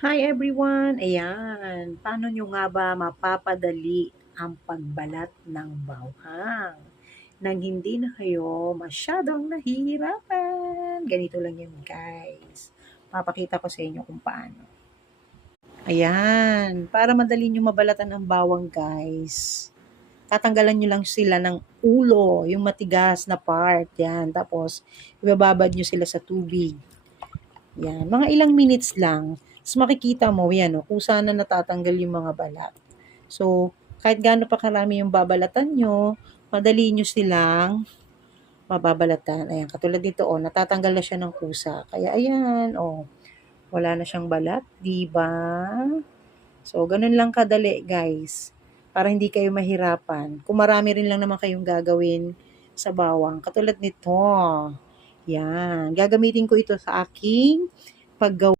Hi everyone! Ayan, paano nyo nga ba mapapadali ang pagbalat ng bawang nang hindi na kayo masyadong nahihirapan? Ganito lang yan guys. Papakita ko sa inyo kung paano. Ayan, para madali nyo mabalatan ang bawang guys, tatanggalan nyo lang sila ng ulo, yung matigas na part. Yan, tapos ibababad nyo sila sa tubig. Yan, mga ilang minutes lang. Tapos makikita mo, yan, oh, kung saan na natatanggal yung mga balat. So, kahit gaano pa karami yung babalatan nyo, madali nyo silang mababalatan. Ayan, katulad dito, oh, natatanggal na siya ng kusa. Kaya, ayan, oh, wala na siyang balat, di ba? So, ganun lang kadali, guys. Para hindi kayo mahirapan. Kung marami rin lang naman kayong gagawin sa bawang. Katulad nito. Yan. Gagamitin ko ito sa aking paggawa